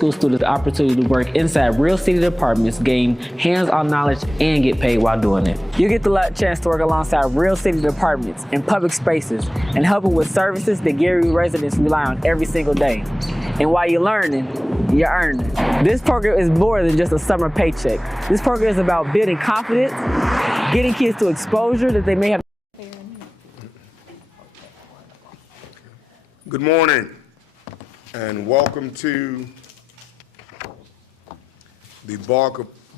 school students the opportunity to work inside real city departments, gain hands-on knowledge, and get paid while doing it. You get the chance to work alongside real city departments in public spaces and helping with services that Gary residents rely on every single day. And while you're learning, you're earning. This program is more than just a summer paycheck. This program is about building confidence, getting kids to exposure that they may have. Good morning and welcome to the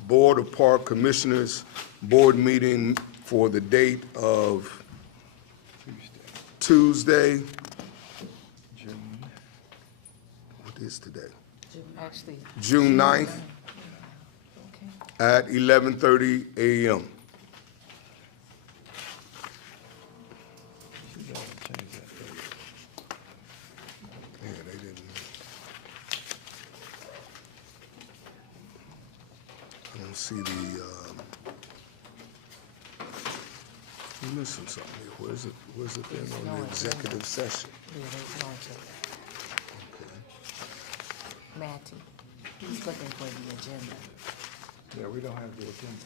Board of Park Commissioners Board meeting for the date of Tuesday. What is today? June 9th at 11:30 a.m. See the, I'm missing something here. Where's it then on the executive session? Okay. Matty, he's looking for the agenda. Yeah, we don't have the agenda.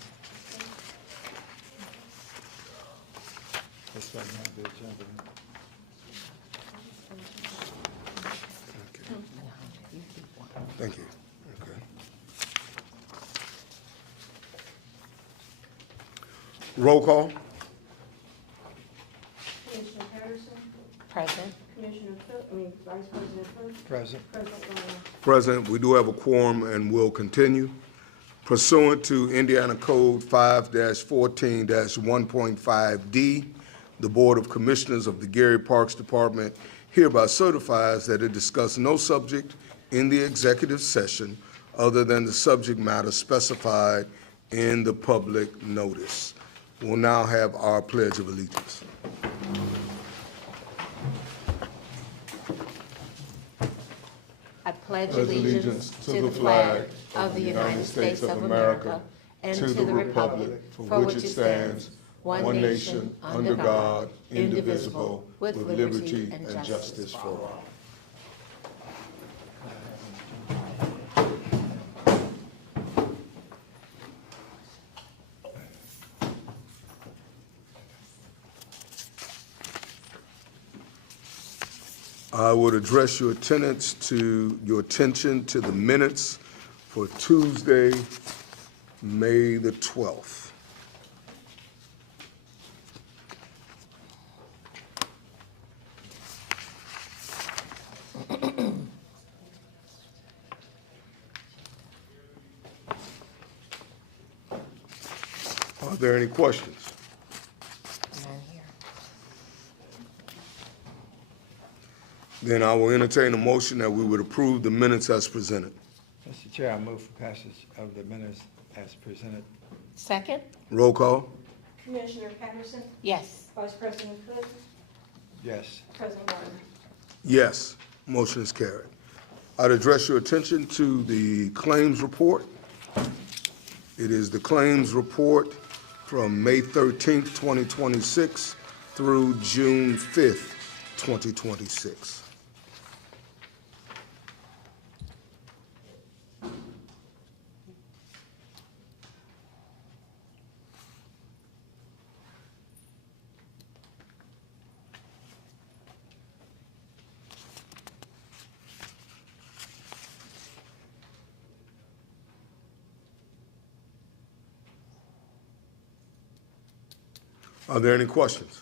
That's why we have the agenda. Okay. Thank you. Okay. Roll call. Commissioner Patterson. Present. Commissioner Cook, Vice President Cook. Present. President Garner. Present. We do have a quorum and will continue. Pursuant to Indiana Code 5-14-1.5D, the Board of Commissioners of the Gary Parks Department hereby certifies that it discussed no subject in the executive session other than the subject matter specified in the public notice. We'll now have our Pledge of Allegiance. I pledge allegiance to the flag of the United States of America and to the republic for which it stands, one nation, under God, indivisible, with liberty and justice for all. I would address your attention to the minutes for Tuesday, May the 12th. Are there any questions? None here. Then I will entertain a motion that we would approve the minutes as presented. Mr. Chair, I move for passage of the minutes as presented. Second? Roll call. Commissioner Patterson. Yes. Vice President Cook. Yes. President Garner. Yes, motion is carried. I'd address your attention to the claims report. It is the claims report from May 13th, 2026 through June 5th, 2026. Are there any questions?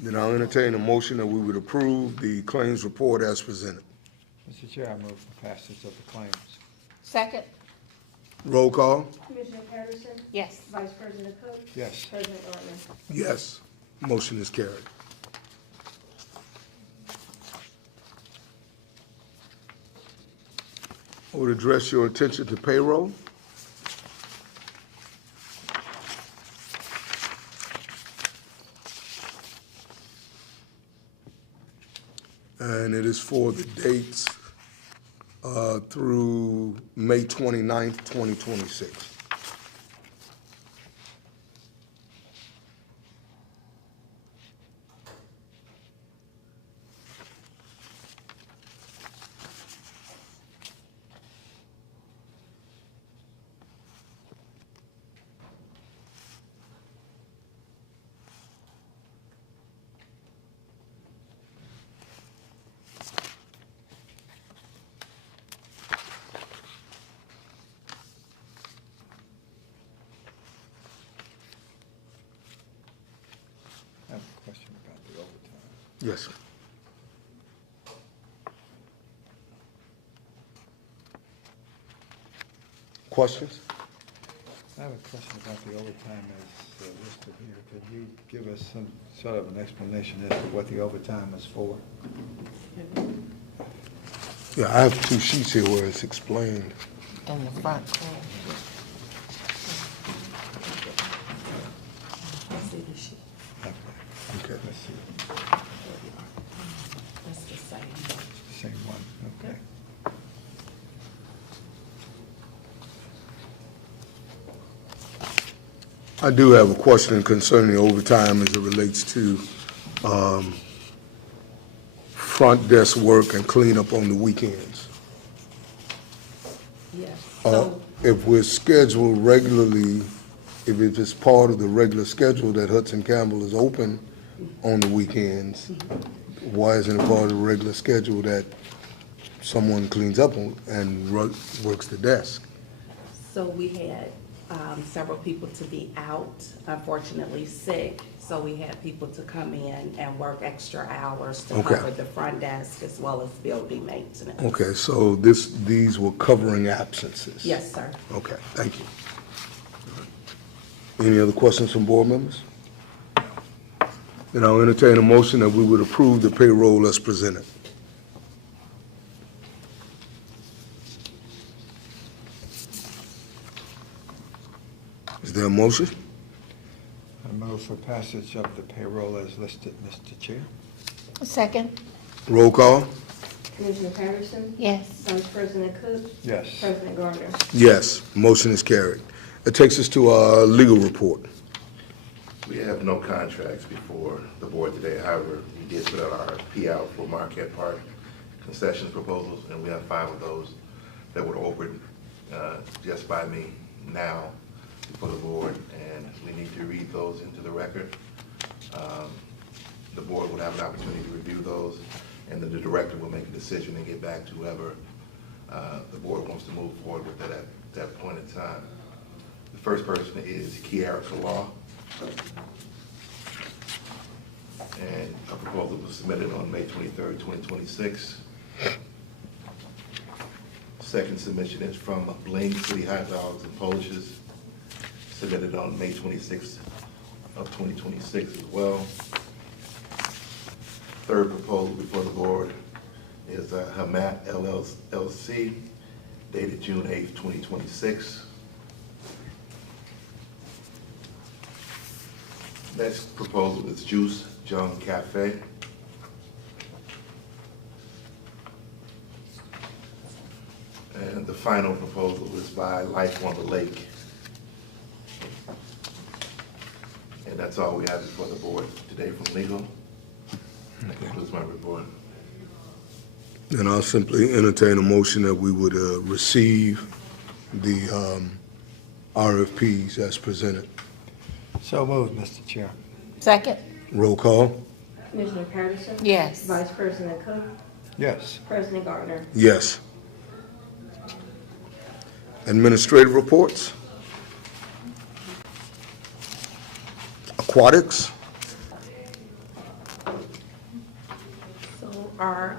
Then I'll entertain a motion that we would approve the claims report as presented. Mr. Chair, I move for passage of the claims. Second? Roll call. Commissioner Patterson. Yes. Vice President Cook. Yes. President Garner. Yes, motion is carried. I would address your attention to payroll. And it is for the dates through May 29th, 2026. Yes, sir. Questions? I have a question about the overtime as listed here. Could you give us some sort of an explanation as to what the overtime is for? Yeah, I have two sheets here where it's explained. In the front corner. Let's see the sheet. Okay, Okay. let's see. That's the same. Same one, okay. I do have a question concerning overtime as it relates to front desk work and cleanup on the weekends. Yes. If we're scheduled regularly, if it's part of the regular schedule that Hudson Campbell is open on the weekends, why isn't it part of the regular schedule that someone cleans up and works the desk? So we had several people to be out, unfortunately sick, so we had people to come in and work extra hours to Okay. cover the front desk as well as building maintenance. Okay, so these were covering absences? Yes, sir. Okay, thank you. Any other questions from board members? Then I'll entertain a motion that we would approve the payroll as presented. Is there a motion? I move for passage of the payroll as listed, Mr. Chair. Second? Roll call? Commissioner Patterson. Yes. Vice President Cook. Yes. President Gardner. Yes, motion is carried. It takes us to our legal report. We have no contracts before the board today. However, we did put our RFP out for Marquette Park concessions proposals, and we have 5 of those that were opened just by me now before the board, and we need to read those into the record. The board will have an opportunity to review those, and then the director will make a decision and get back to whoever the board wants to move forward with at that point in time. The first person is Kiara Law. And a proposal was submitted on May 23rd, 2026. Second submission is from Bling City Hot Dogs and Polishes, submitted on May 26th of 2026 as well. Third proposal before the board is Hamat LLC, dated June 8th, 2026. Next proposal is Juice Jung Cafe. And the final proposal is by Life on the Lake. And that's all we have before the board today from legal. That concludes my report. Then I'll simply entertain a motion that we would receive the RFPs as presented. So moved, Mr. Chair. Second? Roll call? Commissioner Patterson. Yes. Vice President Cook. Yes. President Gardner. Yes. Administrative reports? Aquatics? So our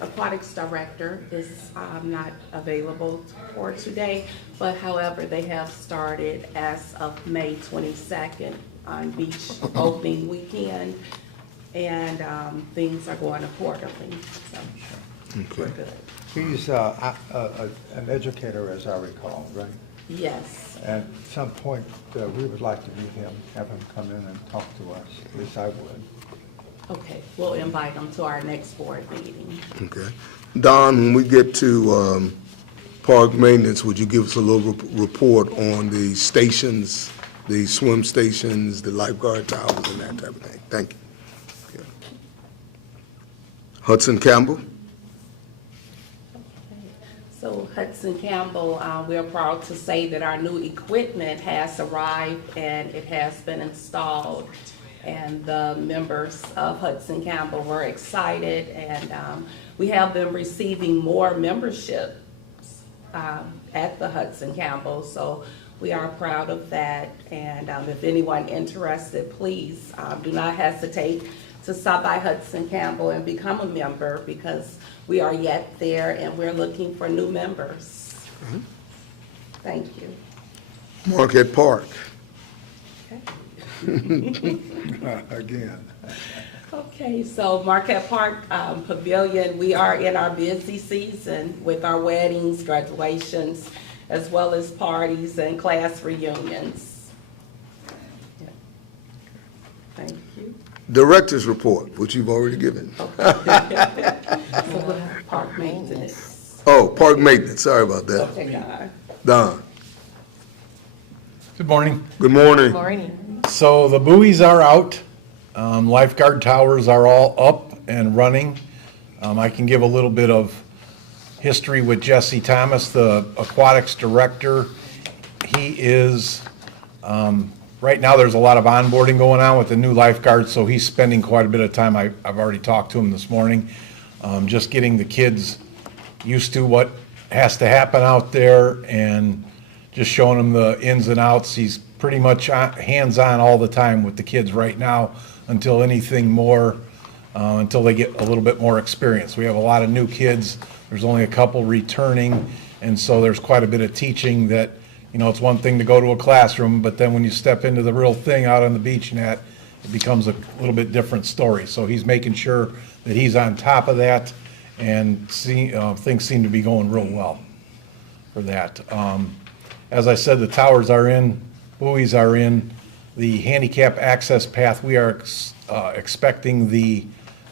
aquatics director is not available for today, but however, they have started as of May 22nd on beach opening weekend, and things are going accordingly, so we're Okay. good. He's an educator, as I recall, right? Yes, At some point, we would like to meet him, have him come in and talk to us, at least I would. okay, we'll invite them to our next board meeting. Okay. Don, when we get to park maintenance, would you give us a little report on the stations, the swim stations, the lifeguard towers, and that type of thing? Thank you. Okay. Hudson Campbell? So Hudson Campbell, we are proud to say that our new equipment has arrived and it has been installed. And the members of Hudson Campbell were excited, and we have been receiving more memberships at the Hudson Campbell. So we are proud of that, and if anyone interested, please do not hesitate to stop by Hudson Campbell and become a member, because we are yet there and we're looking for new members. Thank you. Marquette Park. Again. Okay, so Marquette Park Pavilion, we are in our busy season with our weddings, graduations, as well as parties and class reunions. Yeah. Thank you. Director's report, which you've already given. So we'll have park maintenance. Oh, park maintenance, sorry about that. Okay, God. Don, Good morning. good morning. Morning. So the buoys are out. Lifeguard towers are all up and running. I can give a little bit of history with Jesse Thomas, the aquatics director. He is, right now there's a lot of onboarding going on with the new lifeguards, so he's spending quite a bit of time. I've already talked to him this morning, just getting the kids used to what has to happen out there and just showing them the ins and outs. He's pretty much hands-on all the time with the kids right now until anything more, until they get a little bit more experience. We have a lot of new kids. There's only a couple returning, and so there's quite a bit of teaching that, you know, it's one thing to go to a classroom, but then when you step into the real thing out on the beach and that, it becomes a little bit different story. So he's making sure that he's on top of that, and things seem to be going real well for that. As I said, the towers are in, buoys are in, the handicap access path, we are expecting the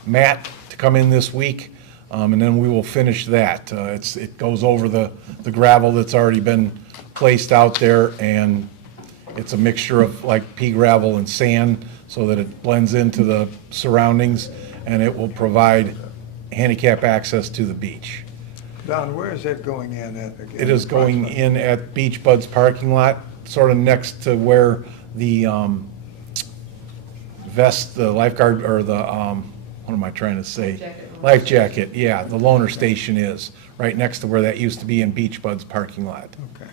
mat to come in this week, and then we will finish that. It goes over the gravel that's already been placed out there, and it's a mixture of like pea gravel and sand so that it blends into the surroundings, and it will provide handicap access to the beach. Don, where is that going in at again? It is going in at Beach Bud's parking lot, sort of next to where the vest, the lifeguard, or the, what am I trying to say? Life jacket, yeah, the loaner station is, right next to where that used to be in Beach Bud's parking lot. Okay.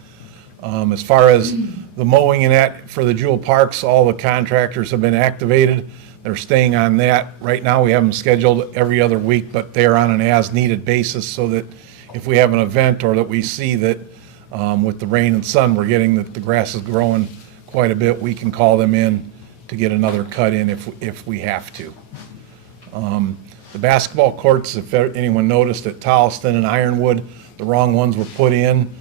As far as the mowing and that, for the Jewel Parks, all the contractors have been activated. They're staying on that. Right now, we have them scheduled every other week, but they are on an as-needed basis so that if we have an event or that we see that with the rain and sun, we're getting that the grass is growing quite a bit, we can call them in to get another cut in if we have to. The basketball courts, if anyone noticed at Tolleson and Ironwood, the wrong ones were put in.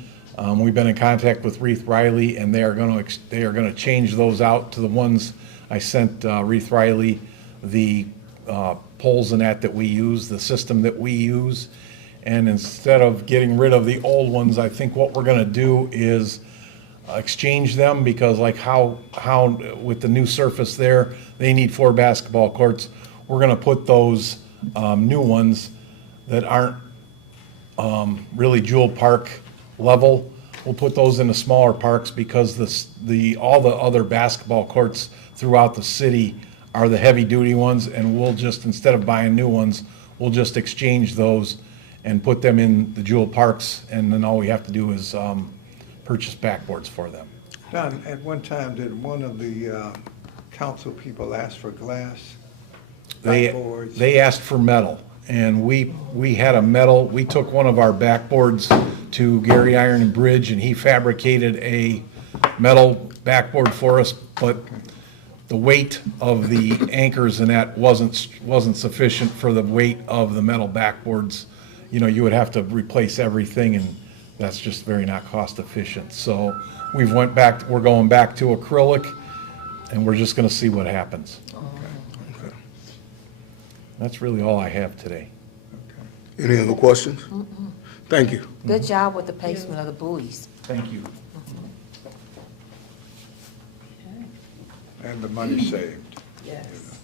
We've been in contact with Reith Riley, and they are going to change those out to the ones I sent Reith Riley, the poles and that we use, the system that we use. And instead of getting rid of the old ones, I think what we're going to do is exchange them, because like how with the new surface there, they need 4 basketball courts. We're going to put those new ones that aren't really Jewel Park level. We'll put those into smaller parks, because all the other basketball courts throughout the city are the heavy duty ones, and we'll just, instead of buying new ones, we'll just exchange those and put them in the Jewel Parks, and then all we have to do is purchase backboards for them. Don, at one time, did one of the council people ask for glass backboards? They asked for metal, and we had a metal, we took one of our backboards to Gary Iron and Bridge, and he fabricated a metal backboard for us, but the weight of the anchors and that wasn't sufficient for the weight of the metal backboards. You know, you would have to replace everything, and that's just very not cost efficient. So we're going back to acrylic, and we're just gonna see what happens. Okay. That's really all I have today. Any other questions? Thank you. Good job with the placement of the buoys. Thank you. And the money saved. Yes.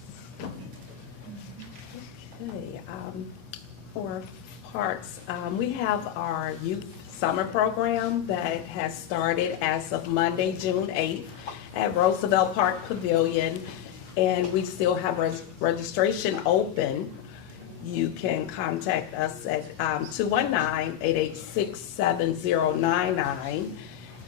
Okay, for parks, we have our youth summer program that has started as of Monday, June 8th at Roosevelt Park Pavilion, and we still have registration open. You can contact us at 219-886-7099,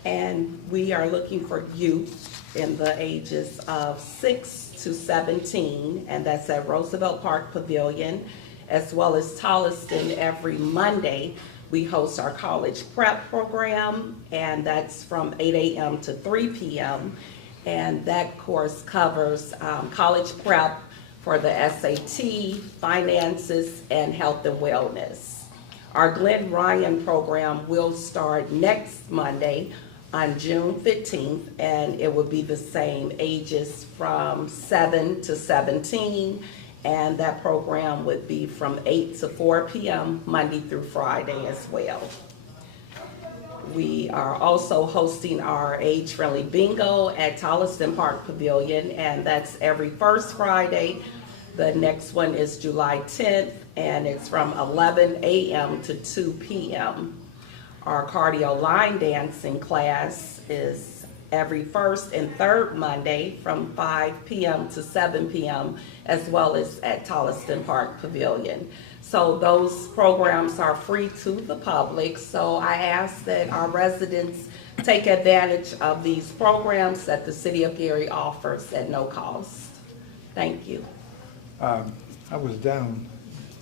and we are looking for youth in the ages of 6 to 17, and that's at Roosevelt Park Pavilion, as well as Tolliston. Every Monday, we host our college prep program, and that's from 8 a.m. to 3 p.m. And that course covers college prep for the SAT, finances, and health and wellness. Our Glenn Ryan program will start next Monday on June 15th, and it will be the same ages from 7 to 17, and that program would be from 8 to 4 p.m. Monday through Friday as well. We are also hosting our age-friendly bingo at Tolliston Park Pavilion, and that's every first Friday. The next one is July 10th, and it's from 11 a.m. to 2 p.m. Our cardio line dancing class is every first and third Monday from 5 p.m. to 7 p.m., as well as at Tolliston Park Pavilion. So those programs are free to the public, so I ask that our residents take advantage of these programs that the City of Gary offers at no cost. Thank you. I was down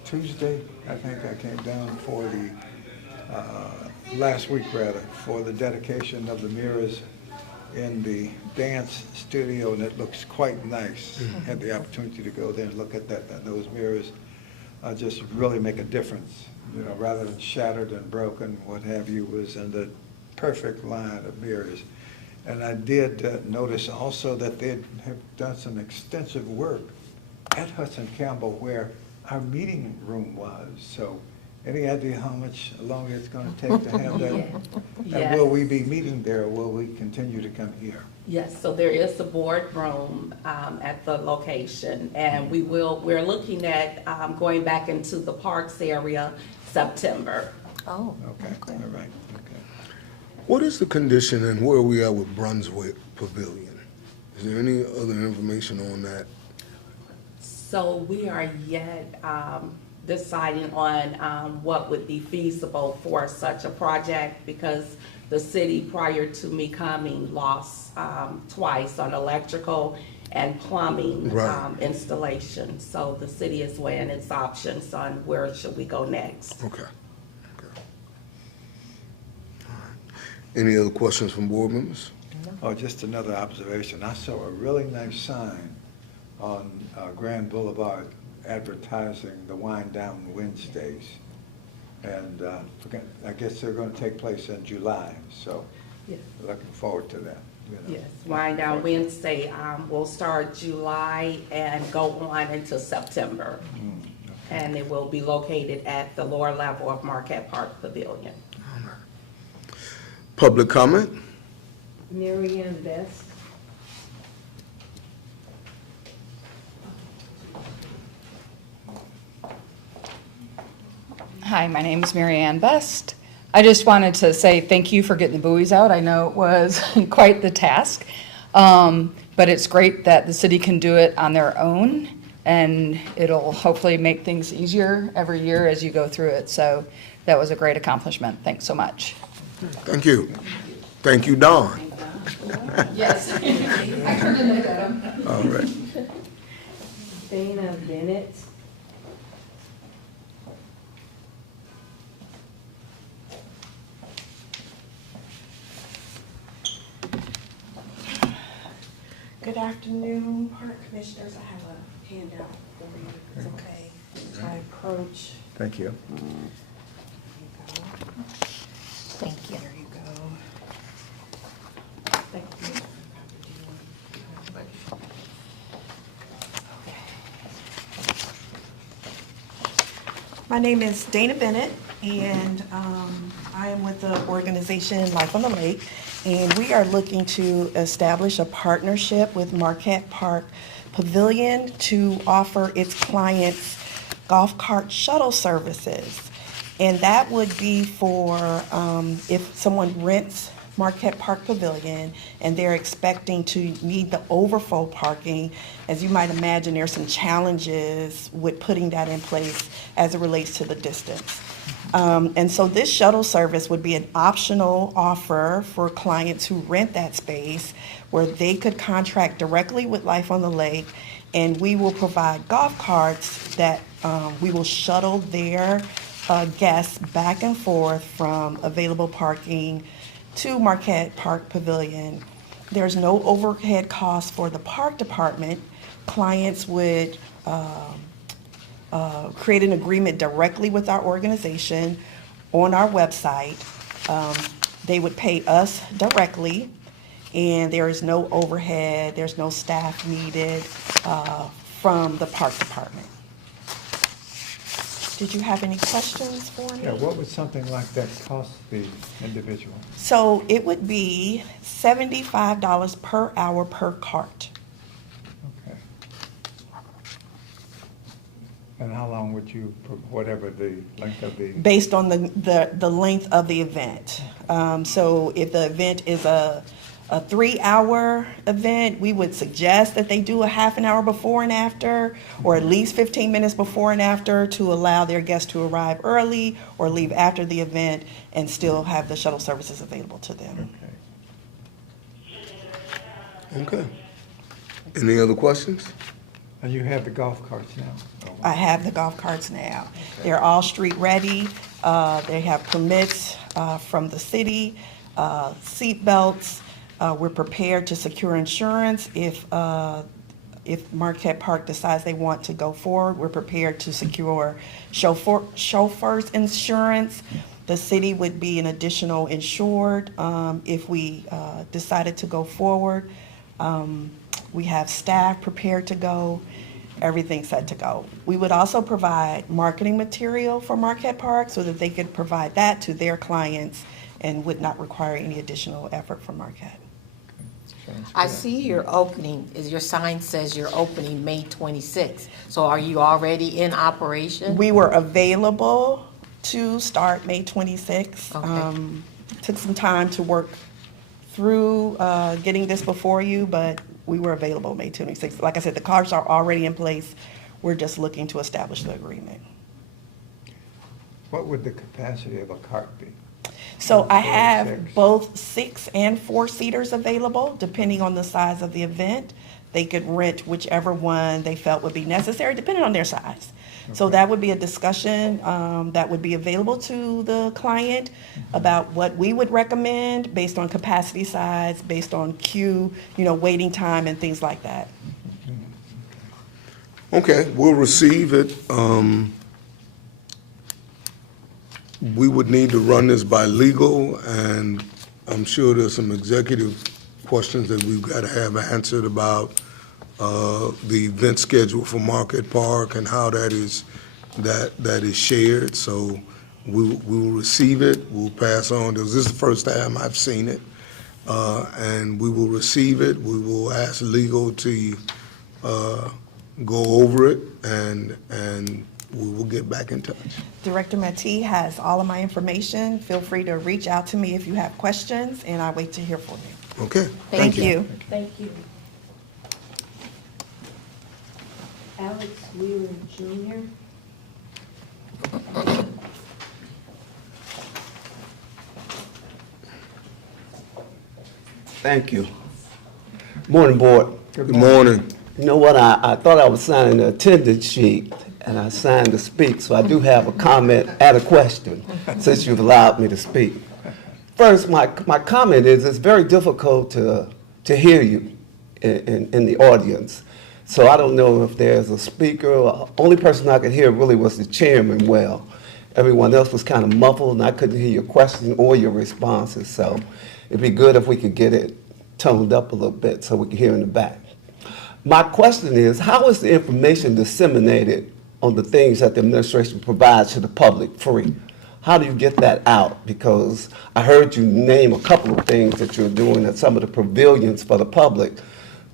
Tuesday, I think I came down for the, last week rather, for the dedication of the mirrors in the dance studio, and it looks quite nice. Had the opportunity to go there and look at that. Those mirrors just really make a difference, you know, rather than shattered and broken, what have you, was in the perfect line of mirrors. And I did notice also that they have done some extensive work at Hudson Campbell where our meeting room was. So any idea how much longer it's going to take to have that? Yes. And will we be meeting there, or will we continue to come here? Yes, so there is a boardroom at the location, and we're looking at going back into the parks area September. Oh, Okay, all right, okay. What is the condition and where are we at with Brunswick Pavilion? Is there any other information on that? So we are yet deciding on what would be feasible for such a project, because the city, prior to me coming, lost twice on electrical and plumbing Right. installation. So the city is weighing its options on where should we go next. Okay. All right. Any other questions from board members? Oh, just another observation. I saw a really nice sign on Grand Boulevard advertising the Wind Down Wednesdays. And I guess they're going to take place in July, so Yes. looking forward to that. You know. Yes, Wind Down Wednesday will start July and go on until September. And it will be located at the lower level of Marquette Park Pavilion. Public comment? Mary Ann Best. Hi, my name is Mary Ann Best. I just wanted to say thank you for getting the buoys out. I know it was quite the task, but it's great that the city can do it on their own, and it'll hopefully make things easier every year as you go through it. So that was a great accomplishment. Thanks so much. Thank you. Thank you, Dawn. Yes. All right. Dana Bennett. Good afternoon, Park Commissioners. I have a handout for you, if it's okay. As I approach. Thank you. thank you. There you go. Thank you. My name is Dana Bennett, and I am with the organization Life on the Lake, and we are looking to establish a partnership with Marquette Park Pavilion to offer its clients golf cart shuttle services. And that would be for if someone rents Marquette Park Pavilion and they're expecting to need the overflow parking. As you might imagine, there's some challenges with putting that in place as it relates to the distance. And so this shuttle service would be an optional offer for clients who rent that space where they could contract directly with Life on the Lake, and we will provide golf carts that we will shuttle their guests back and forth from available parking to Marquette Park Pavilion. There's no overhead cost for the park department. Clients would create an agreement directly with our organization on our website. They would pay us directly, and there is no overhead, there's no staff needed from the park department. Did you have any questions for me? Yeah, what would something like that cost the individual? So it would be $75 per hour per cart. Okay. And how long would you, whatever the length of the, Based on the length of the event. So if the event is a 3-hour event, we would suggest that they do a half an hour before and after, or at least 15 minutes before and after, to allow their guests to arrive early or leave after the event and still have the shuttle services available to them. okay. Okay. Any other questions? And you have the golf carts now? I have the golf carts now. They're all street ready. They have permits from the city, seat belts. We're prepared to secure insurance if Marquette Park decides they want to go forward. We're prepared to secure chauffeur's insurance. The city would be an additional insured if we decided to go forward. We have staff prepared to go, everything set to go. We would also provide marketing material for Marquette Park so that they could provide that to their clients and would not require any additional effort from Marquette. I see your opening, your sign says you're opening May 26th. So are you already in operation? We were available to start May 26th. Okay. Took some time to work through getting this before you, but we were available May 26th. Like I said, the cards are already in place. We're just looking to establish the agreement. What would the capacity of a cart be? So I 4 or have 6? both 6 and 4 seaters available, depending on the size of the event. They could rent whichever one they felt would be necessary, depending on their size. So that would be a discussion that would be available to the client about what we would recommend based on capacity size, based on queue, waiting time and things like that. Okay, we'll receive it. We would need to run this by legal, and I'm sure there's some executive questions that we've got to have answered about the event schedule for Marquette Park and how that is shared. So we will receive it. We'll pass on. This is the first time I've seen it, and we will receive it. We will ask legal to go over it, and we will get back in touch. Director Mattee has all of my information. Feel free to reach out to me if you have questions, and I wait to hear from you. Okay. Thank you. Thank you. Alex Wheeler Jr. Thank you. Morning, Board. Good morning. You know what, I thought I was signing the attendance sheet, and I signed to speak, so I do have a comment and a question, since you've allowed me to speak. First, my comment is it's very difficult to hear you in the audience. So I don't know if there's a speaker. Only person I could hear really was the chairman well. Everyone else was kind of muffled, and I couldn't hear your question or your responses. So it'd be good if we could get it toned up a little bit so we can hear in the back. My question is, how is the information disseminated on the things that the administration provides to the public free? How do you get that out? Because I heard you name a couple of things that you're doing at some of the pavilions for the public,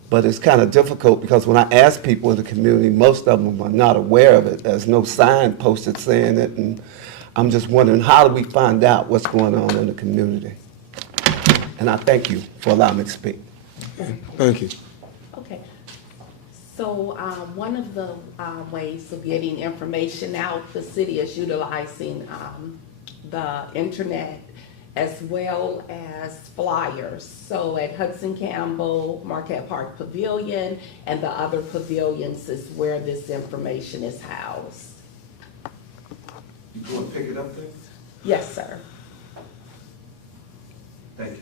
but it's kind of difficult because when I ask people in the community, most of them are not aware of it. There's no sign posted saying it, and I'm just wondering, how do we find out what's going on in the community? And I thank you for allowing me to speak. Thank you. Okay. So one of the ways of getting information out, the city is utilizing the internet as well as flyers. So at Hudson Campbell, Marquette Park Pavilion, and the other pavilions is where this information is housed. You go and pick it up there? Yes, sir. Thank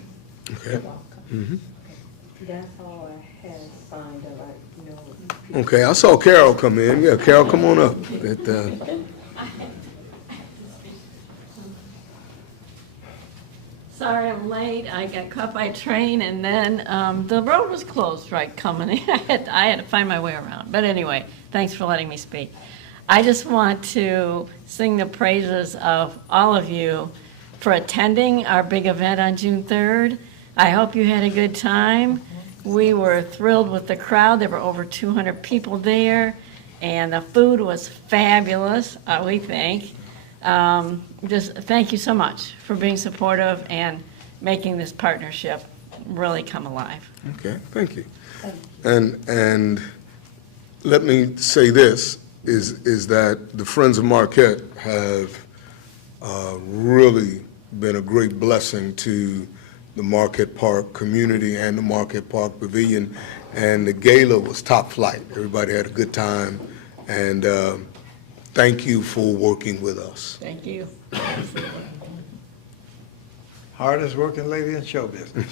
you. You're welcome. That's all I had signed up, Okay, I saw Carol come in. Yeah, Carol, come on up. Sorry I'm late. I got caught by a train and then the road was closed right coming in. I had to find my way around. But anyway, thanks for letting me speak. I just want to sing the praises of all of you for attending our big event on June 3rd. I hope you had a good time. We were thrilled with the crowd. There were over 200 people there, and the food was fabulous, we think. Just thank you so much for being supportive and making this partnership really come alive. Okay, thank you. And let me say this, is that the Friends of Marquette have really been a great blessing to the Marquette Park community and the Marquette Park Pavilion, and the gala was top flight. Everybody had a good time, and thank you for working with us. Thank you. Hardest working lady in show business.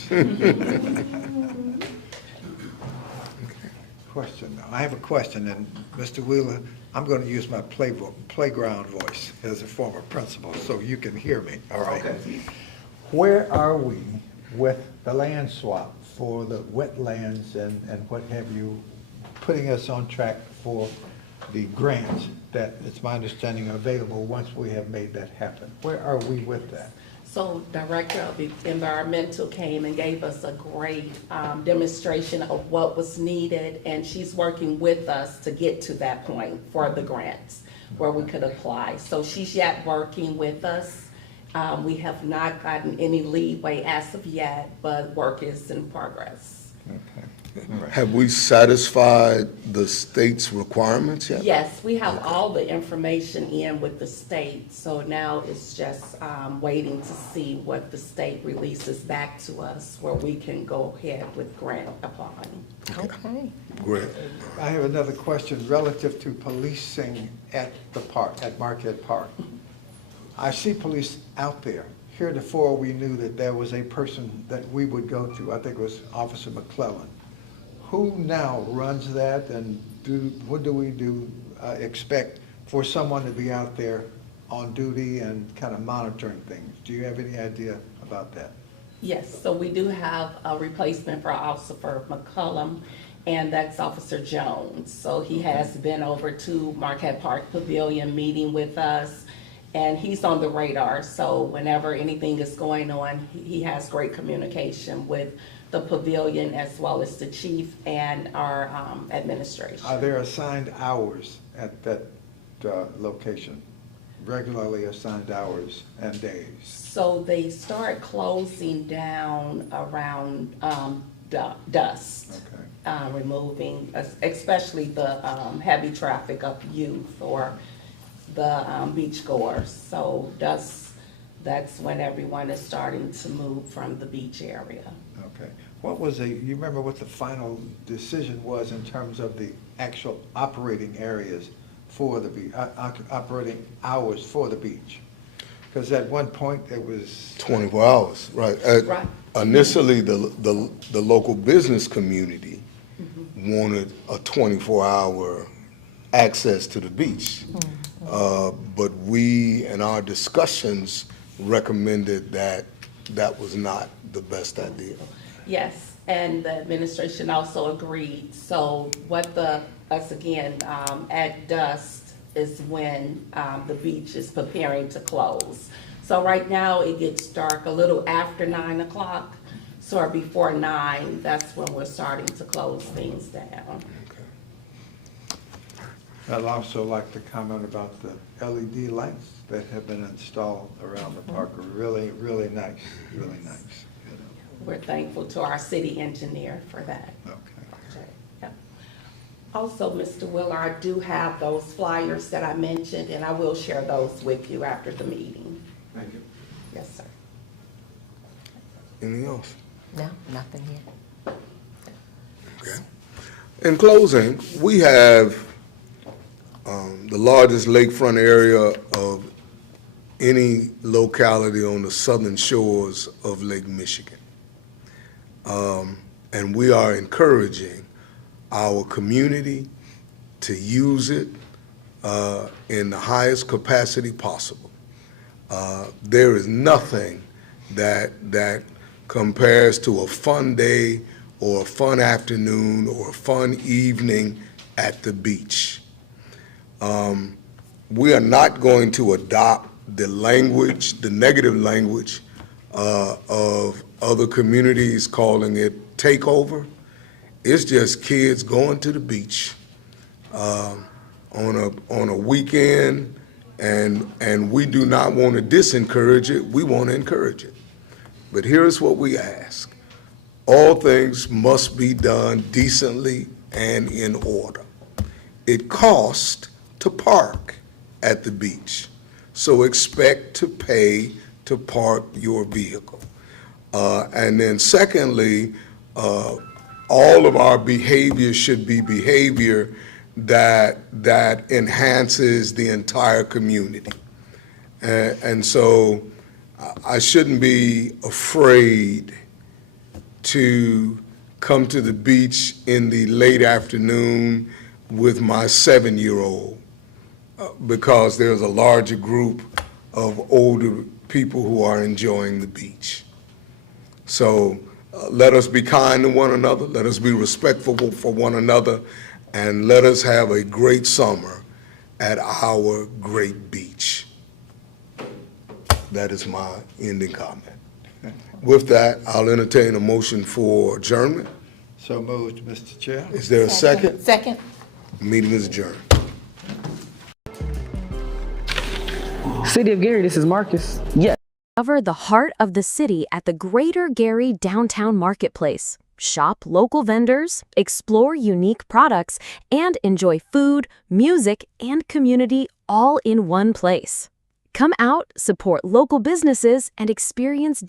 Question now. I have a question, and Mr. Wheeler, I'm going to use my playground voice as a former principal, so you can hear me, all right? Okay. Where are we with the land swap for the wetlands and what have you, putting us on track for the grants that, it's my understanding, are available once we have made that happen? Where are we with that? So Director of Environmental came and gave us a great demonstration of what was needed, and she's working with us to get to that point for the grants where we could apply. So she's yet working with us. We have not gotten any leeway as of yet, but work is in progress. Okay. Have we satisfied the state's requirements yet? Yes, we have all the information in with the state, so now it's just waiting to see what the state releases back to us where we can go ahead with grant applying. Okay. Great. I have another question relative to policing at the park, at Marquette Park. I see police out there. Heretofore, we knew that there was a person that we would go to. I think it was Officer McClellan. Who now runs that, and what do we expect for someone to be out there on duty and kind of monitoring things? Do you have any idea about that? Yes, so we do have a replacement for Officer McCullum, and that's Officer Jones. So he has been over to Marquette Park Pavilion meeting with us, and he's on the radar. So whenever anything is going on, he has great communication with the pavilion as well as the chief and our administration. Are there assigned hours at that location? Regularly assigned hours and days? So they start closing down around dusk, removing, especially the heavy traffic of youth or the beachgoers. So dusk, that's when everyone is starting to move from the beach area. Okay. What was you remember what the final decision was in terms of the actual operating areas for the beach, operating hours for the beach? Because at one point it was 24 hours, right. Right. Initially, the local business community wanted a 24-hour access to the beach. But we, in our discussions, recommended that that was not the best idea. Yes, and the administration also agreed. So what at dusk is when the beach is preparing to close. So right now it gets dark a little after 9 o'clock. So before 9, that's when we're starting to close things down. I'd also like to comment about the LED lights that have been installed around the park are really, really nice, really nice. You know. We're thankful to our city engineer for that. Okay. Project. Yep. Also, Mr. Wheeler, I do have those flyers that I mentioned, and I will share those with you after the meeting. Thank you. Yes, sir. Anything else? No, nothing here. Okay. In closing, we have the largest lakefront area of any locality on the southern shores of Lake Michigan. And we are encouraging our community to use it in the highest capacity possible. There is nothing that compares to a fun day or a fun afternoon or a fun evening at the beach. We are not going to adopt the language, the negative language of other communities calling it takeover. It's just kids going to the beach on a weekend, and we do not want to disencourage it. We want to encourage it. But here's what we ask. All things must be done decently and in order. It costs to park at the beach, so expect to pay to park your vehicle. And then secondly, all of our behavior should be behavior that enhances the entire community. And so I shouldn't be afraid to come to the beach in the late afternoon with my 7-year-old because there's a larger group of older people who are enjoying the beach. So let us be kind to one another, let us be respectful for one another, and let us have a great summer at our great beach. That is my ending comment. With that, I'll entertain a motion for adjournment. So moved, Mr. Chair. Is there a second? Second. Meeting is adjourned. City of Gary, this is Marcus. Yes. Discover the heart of the city at the Greater Gary Downtown Marketplace. Shop local vendors, explore unique products, and enjoy food, music, and community all in one place. Come out, support local businesses, and experience